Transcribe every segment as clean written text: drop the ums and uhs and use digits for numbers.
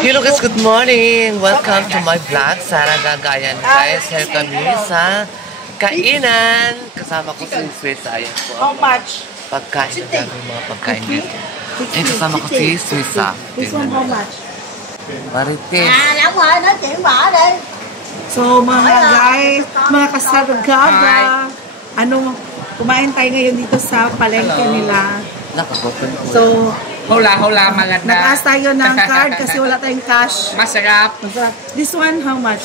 Hello guys, good morning! Welcome to my vlog. Sarah Gagayan guys. Here kami sa kainan. Kasama ko si Swisa. Ayan po. How much? Pagkain na dami mga pagkain dito. Ayan, kasama ko si Swisa. This one how much? Marites. Lắm rồi, nói chuyện bỏ đi. So mga guys, mga kasargada, kumain tayo ngayon dito sa palengke nila. Nakakopen ko. So, Hula maganda. nag-ask tayo ng card kasi wala tayong cash. Masarap. This one, how much?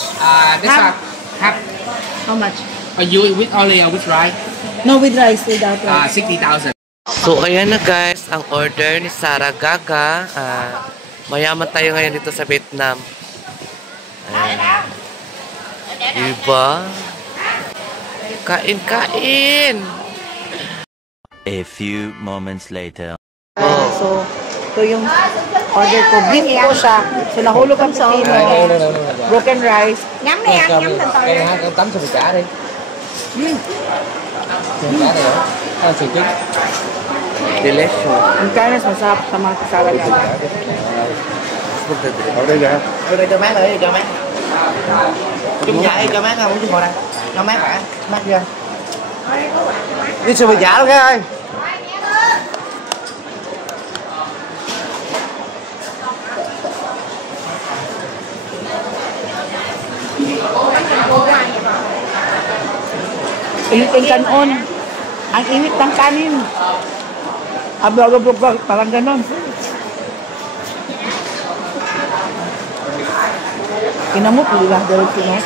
This one, half. How much? You with only with rice? No, with rice, without rice. 60,000. So, ayan na guys, ang order ni Sarah Gaga. Mayaman tayo ngayon dito sa Vietnam. Ayan. Diba? Kain-kain! A few moments later. So, ito yung order ko. Beef ko siya. So, nahulog ang pipino. Broken rice. Nhắm đi ăn, nhắm từ từ. Em tắm sườn chả đi. Sườn chả này hả? Sườn trứng. Delicious. Ang fairness, masarap sa mga kasargada. Ở đây kìa. Đưa đây cho mát rồi, cho mát. Chung dạ đi cho mát không, chứ ngồi đây. Cho mát hả? Mát chưa? Đi sườn bị giả luôn cái ơi. Init ang kanon. Ang init ng kanin. Ablag-ablag, parang ganon. Kinamot, lilah dahil kinamot.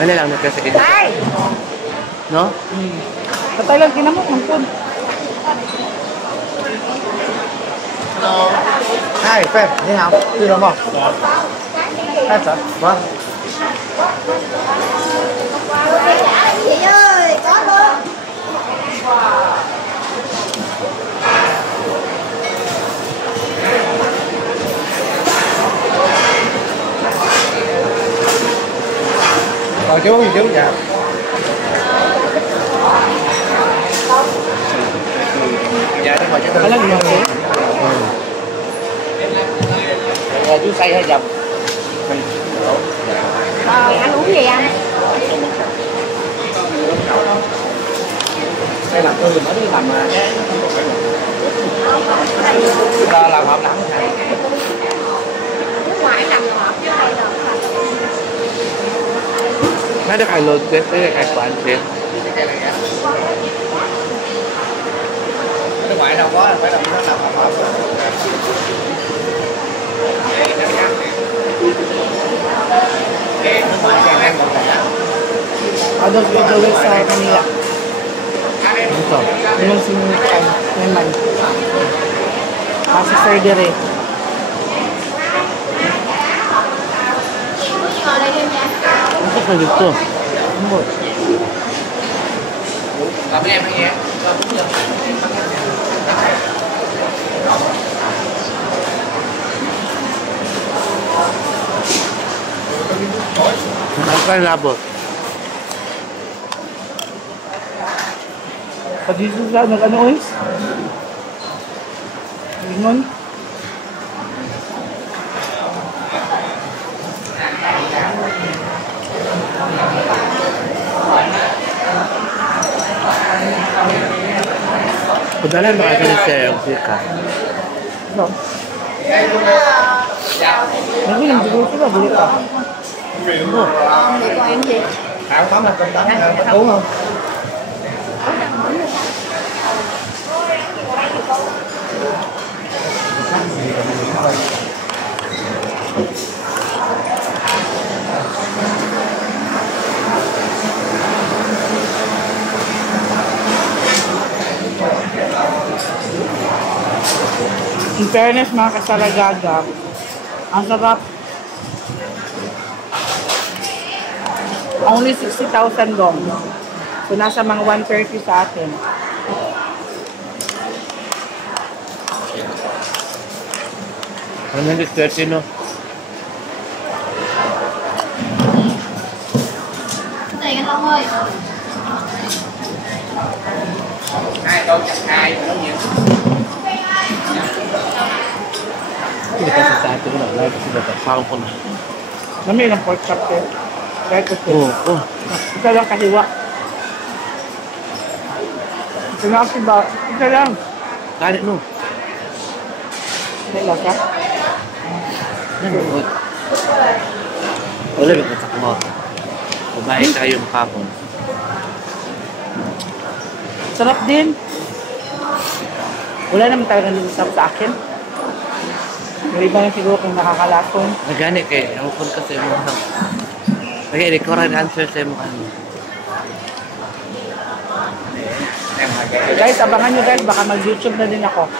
Dali lang na kasi ito. No? Patay lang kinamot ng food. Hai, Phép, thế nào? Chưa được không? Phép sao? Vâng. Chị ơi, có luôn. Còn chú gì chú dạ? Dạ, đi ngồi cho tôi. Alam mo yun? Chú xay hay dầm? Rồi, ăn uống gì anh? Đây làm tôi mới đi làm làm hộp lắm. Nước ngoài làm ngọt chứ đây là May được ai lột kết, đây là ai quán kết. Nước ngoài đâu có, phải làm nó làm hộp. Adult video sa kanila. Ito. Yung sinukan. Naman. Kasi surgery. Ito ka dito. Làm với em hay nghe? Ang kalabot. Pag-isus lang, nag-ano oils? Limon? Padalan ba kasi siya yung sika? So. Nagulang siguro sila, bulit pa. Vậy còn em gì? Áo tắm là cơm tắm, uống không? In fairness, mga kasaragada, ang sarap. Only 60,000 dong. So, nasa mga 130 sa atin. 130 no? Tiền anh Long ơi. Hindi kasi sa atin na live kasi nagkasawang ko na. Nami ng pork chop ko. Kaya ko ito. Oo. Isa lang kahiwa. Ito na kasi ba? Isa lang. Kanin no. May lasa. Nanood. Wala ba kasak mo? Kumain tayo makapon. Sarap din. Wala naman talaga nito sa akin. May iba na siguro kung nakakalasong. Nagani kay ang phone kasi mo sa. Okay, correct answer sa mo kan. Guys, abangan nyo guys. Baka mag-YouTube na din ako.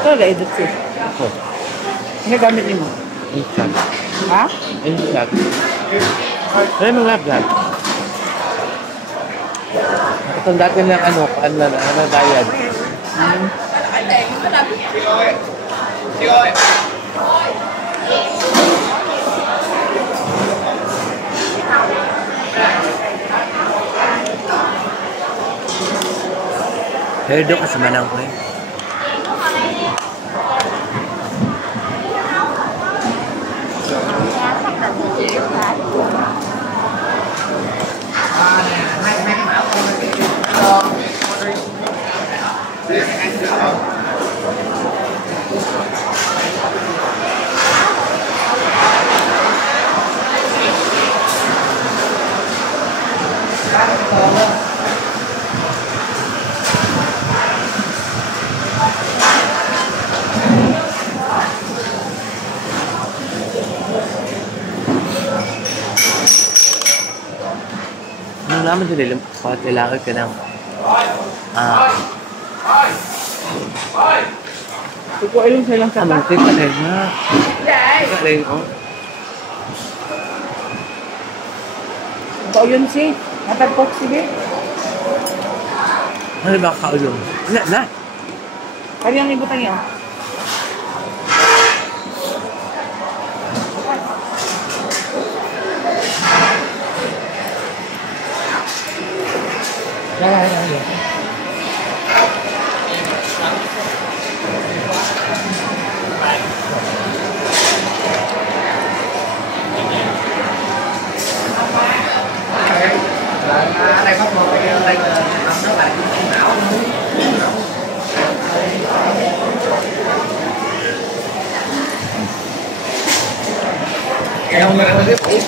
Ito ga-edit siya. Ako. Ano gamit niyo mo? Instant. Ha? Instant. Ay, mga vlog. Itong dati ng ano bayad. Herdo ka sa manang ko eh. Ano naman sila yung kailangan ka ng Ito ko ayun silang sa Amang tika rin na. Tika rin, oh. Ito yun si. Natagpok sige. Ano ba kaulong? Na. Kaya ang ibutan niyo. Đây có một cái đây là nó lại cũng não kéo nó tiếp tục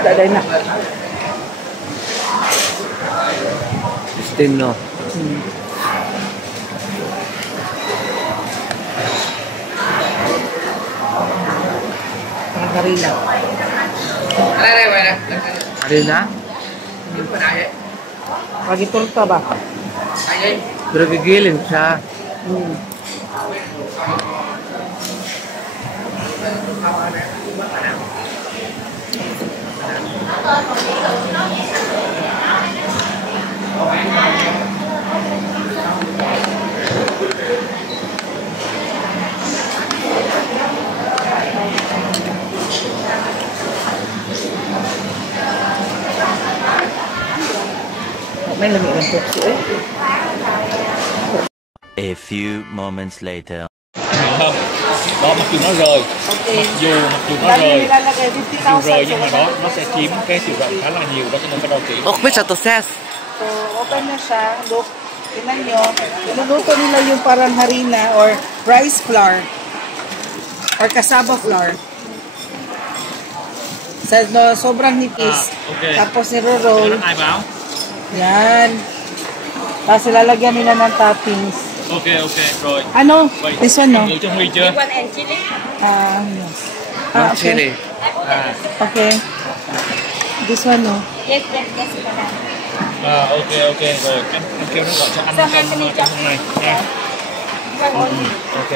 Daday na. Steam, no? Margarina. Harina? Pagi torta ba? Pero gigilin siya. May lamig ng Pepsi eh. A few moments later. Không. Đó, mặc dù nó rời, Okay. mặc dù nó Dami rời, nilalagay, dù 50,000. rời nhưng mà nó sẽ chiếm cái chiều rộng khá là nhiều đó, cho nên phải đo kỹ. Okay sa to, Ses. So, open na siya. Look, tingnan nyo. Niluluto nila yung parang harina or rice flour or cassava flour. No, sobrang nipis. Okay. Tapos niro-roll. Ai báo? Yan. Tapos ilalagyan nila ng toppings. Ok, rồi. Ano? Vậy, This one, no? em gửi cho Huy chưa? Yes. No Okay. chili. Okay. This one, no? Yes, madam. Ok, rồi. Em kêu nó gọi cho ăn trong hôm này nha. Ok.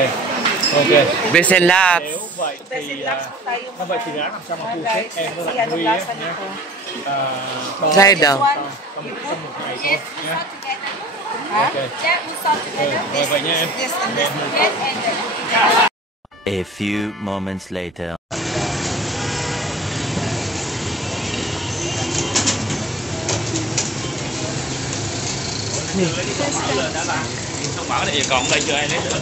Besen lahat. Nếu vậy thì đã làm sao mà thu xếp em với lại Huy á nha. Try daw. Trong một ngày thôi nha. Ok. Rồi vậy nha em. A few moments later. Thông báo này còn đây chưa ai lấy nữa.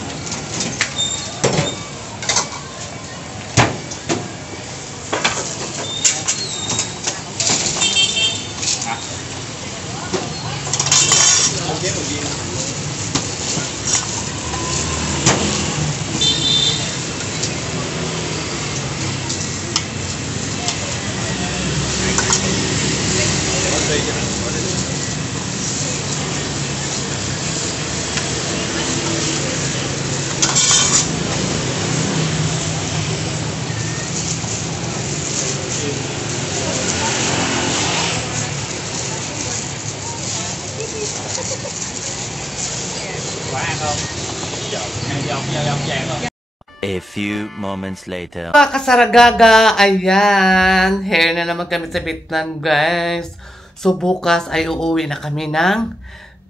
A few moments later. Mga kasaragaga, ayan. Hair na naman kami sa Vietnam, guys. So, bukas ay uuwi na kami ng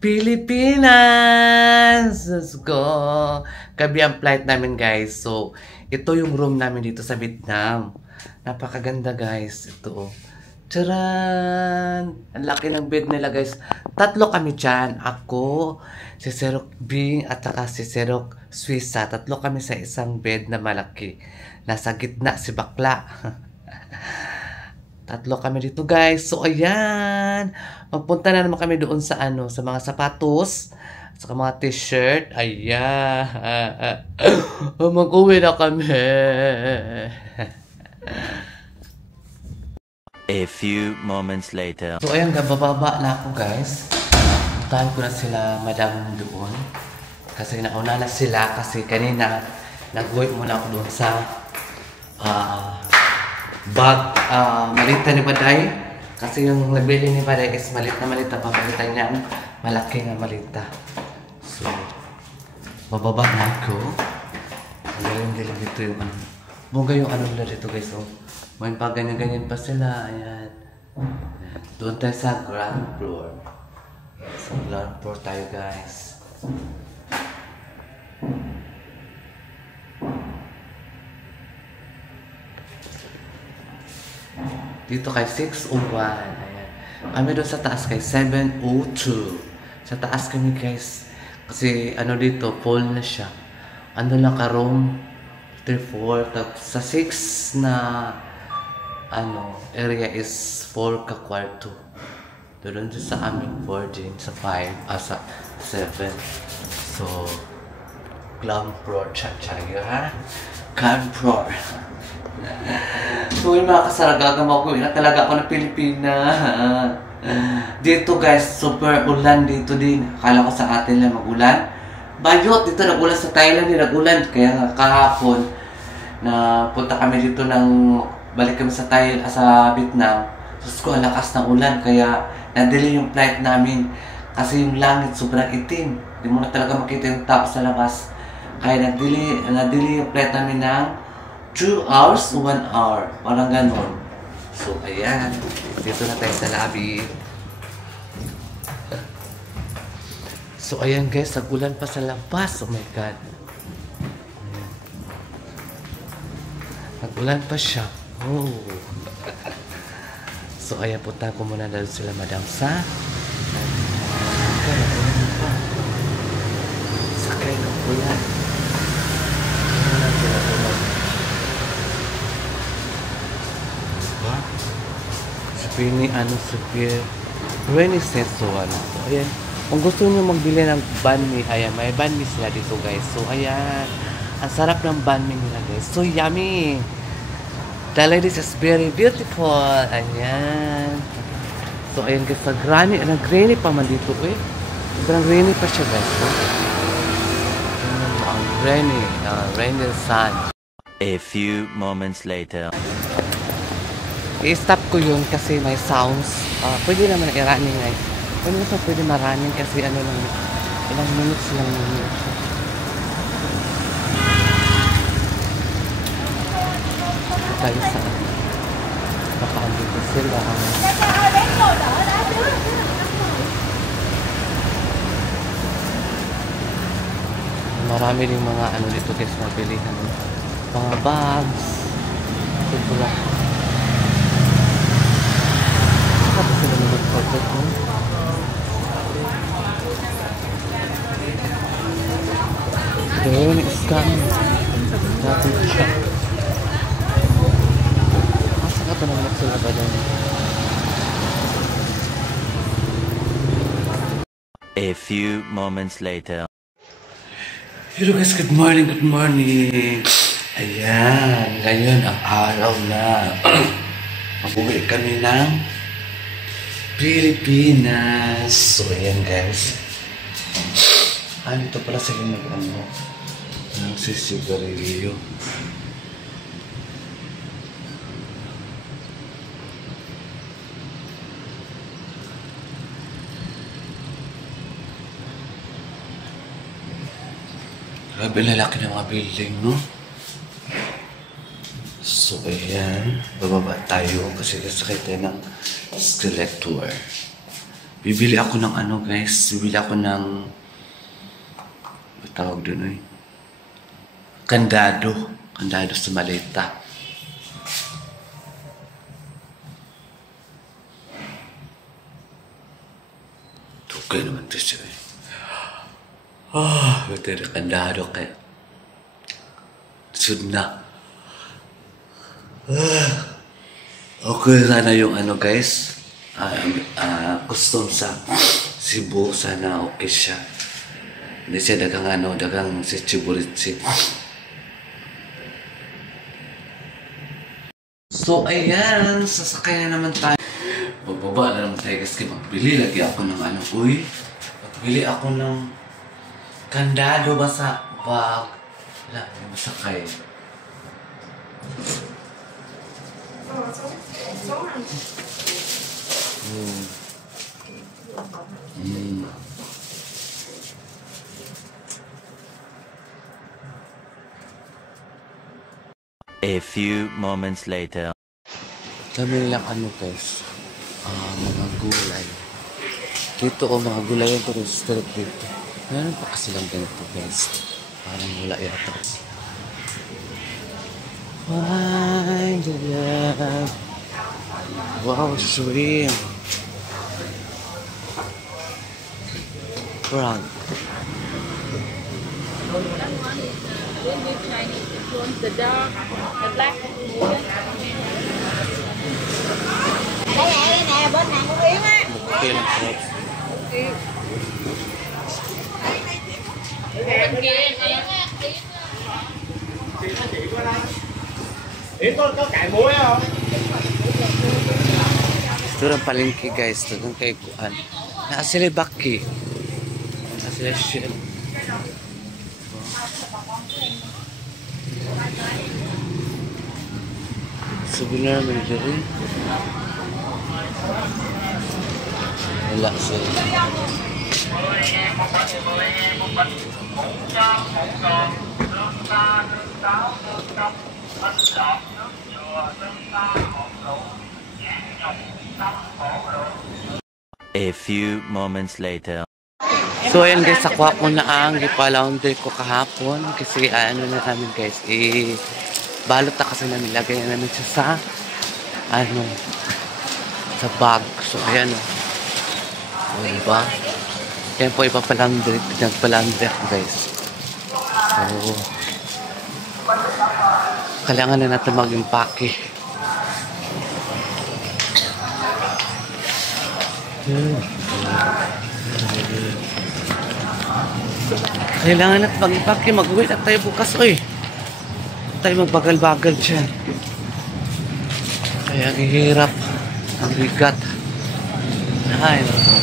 Pilipinas. Let's go. Gabi ang flight namin, guys. So, ito yung room namin dito sa Vietnam. Napakaganda, guys. Ito. Charan! Ang laki ng bed nila, guys. 3 kami dyan. Ako, si Serok Bing, at saka si Serok Suisa. 3 kami sa isang bed na malaki. Nasa gitna si Bakla. 3 kami dito, guys. So, ayan. Magpunta na naman kami doon sa sa mga sapatos. Sa mga t-shirt. Ayan. Mag-uwi na kami. A few moments later. So, ayan, bababa na ako, guys. Puntahan ko na sila, madam, doon. Kasi nauna na sila. Kasi kanina, nag-uwi muna ako doon sa malita ni Baday. Kasi yung nabili ni Baday is malit na malita. Papalitan niya ang malaki na malita. So, bababa na ako. Ang galing dito yung Bunga yung nila dito, guys. So, may pa ganyan-ganyan pa sila. Ayan. Doon tayo sa ground floor. Sa ground floor tayo, guys. Dito kay 601. Ayan. Kami doon sa taas kay 702. Sa taas kami, guys. Kasi dito, full na siya. Lang ka room 3-4. Tapos sa 6 na area is 4 ka kwarto. Doon din sa aming 4 din. Sa 5, sa 7. So, ground floor tayo, ha? Ground floor. So, yung mga kasaragaga, makuwi na talaga ako ng Pilipinas. Dito, guys, super ulan dito din. Akala ko sa atin lang mag-ulan. Bayot, dito nag-ulan sa Thailand din, nag-ulan. Kaya kahapon, na punta kami dito balik kami sa Vietnam. Sus ko, ang lakas ng ulan. Kaya, na-delay yung flight namin. Kasi yung langit sobrang itim. Hindi mo na talaga makita yung tao sa labas. Kaya, na-delay yung flight namin ng 2 hours, 1 hour. Parang ganon. So, ayan. Dito na tayo sa lobby. So, ayan, guys. Nag-ulan pa sa labas. Oh my God. Nag-ulan pa siya. Oh. So, ayan, punta ko muna dahil sila madam sa nag-ulan pa. Sakay ng ulan. Bini ano super rainy sensual. So ayan, kung gusto niyo magbili ng banh mi, ayan, may banh mi sila dito guys. So ayan, ang sarap ng banh mi nila guys. So yummy. The ladies is very beautiful. Ayan. So ayan guys, nag-rainy pa man dito eh. Sobrang rainy pa siya guys. So, ang rainy sun. A few moments later. I-stop ko yun kasi may sounds. Pwede naman i-running guys. Pwede ma-running kasi ano lang, ilang minutes lang yun. Tayo sa makaandun ko sila. Marami rin mga ano dito guys, mabilihan. Mga bags. Ito lang. Tapos sila na mag-order mo. Doon is coming. Dapat siya. Asa ka pa naman sila ba doon? A few moments later. Hello guys, good morning, good morning. Ayan, ngayon ang araw na mag-uwi kami ng Pilipinas. So ayan guys. Ito pala sila nag-ano ng sisigarilyo. Grabe lalaki ng mga building, no? So, ayan. Bababa tayo kasi kasakay tayo ng skeletor. Bibili ako ng ano, guys. Bibili ako ng tawag doon, eh. Kandado. Kandado sa maleta. Tugay naman ito siya, eh. Betul ada kandado kayak sudah. Okay, sana yung ano guys, custom sa Cebu, sana okay siya. Hindi siya dagang si Chiburitsi. So ayan, sasakay na naman tayo. Bababa na naman tayo kasi magbili lagi ako ng ano, magbili ako ng kandado ba sa bag? Wala, may masakay. A few moments later. Kami lang ano guys, mga gulay. Dito mga gulay yung street dito. Meron pa kasi lang ganito guys. Parang wala yata. Find the love. Wow, shrimp. Frog. The dark, the black. Đây nè, bên này có Yến á. Okay lang crab. Yến có cải muối không? Ito lang palengke guys. Ito lang kay Kuan. Sila Baki. Sila Shell. Souvenir naman dito. Wala sila. A few moments later. So ayan guys, nakuha ko na ang ipalaundry ko kahapon kasi ano na namin guys, balot na kasi namin, lagay na namin siya sa ano, sa bag. So ayan o. O diba? Yan po ipapalandry, nagpalandry ako guys. So kailangan na natin mag-impake. Kailangan natin mag-ipake. Mag-uwi na tayo bukas, oy. Tayo magbagal-bagal dyan. Kaya ang hirap. Ang bigat. Ay, naku.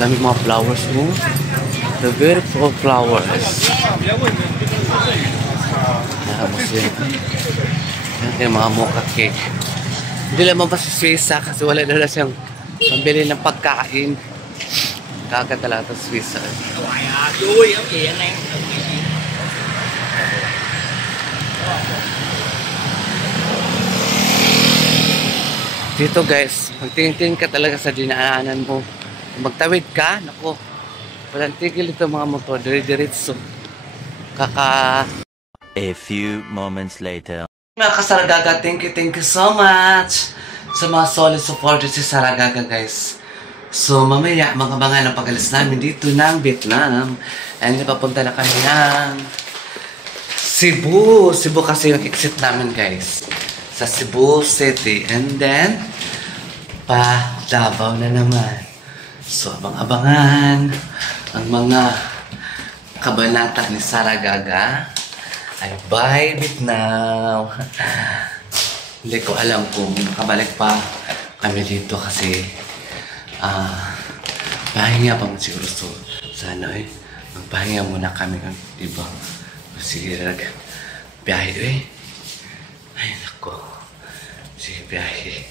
Dami mga flowers mo. The beautiful flowers. Yan yung mga mocha cake. Hindi lang pa si Suiza kasi wala na siyang pambili ng pagkain. Kaga talaga sa Suiza. Dito guys, magtingin-tingin ka talaga sa dinaanan mo. Kung magtawid ka, naku, walang tigil ito mga motor, dire-diretso. A few moments later. Mga kasaragaga, thank you so much sa mga solid supporters sa Saragaga guys. So mamaya, mga ng pag-alis namin dito ng Vietnam. And papunta na kami ng Cebu. Cebu kasi yung exit namin guys. Sa Cebu City. And then, pa Davao na naman. So, abang-abangan ang mga kabanata ni Saragaga ay bye Vietnam. Hindi ko alam kung makabalik pa kami dito kasi pahinga pa mo siguro. So, sana magpahinga muna kami. Diba? Sige, biyahe eh. Ay, nako. Sige, biyahe.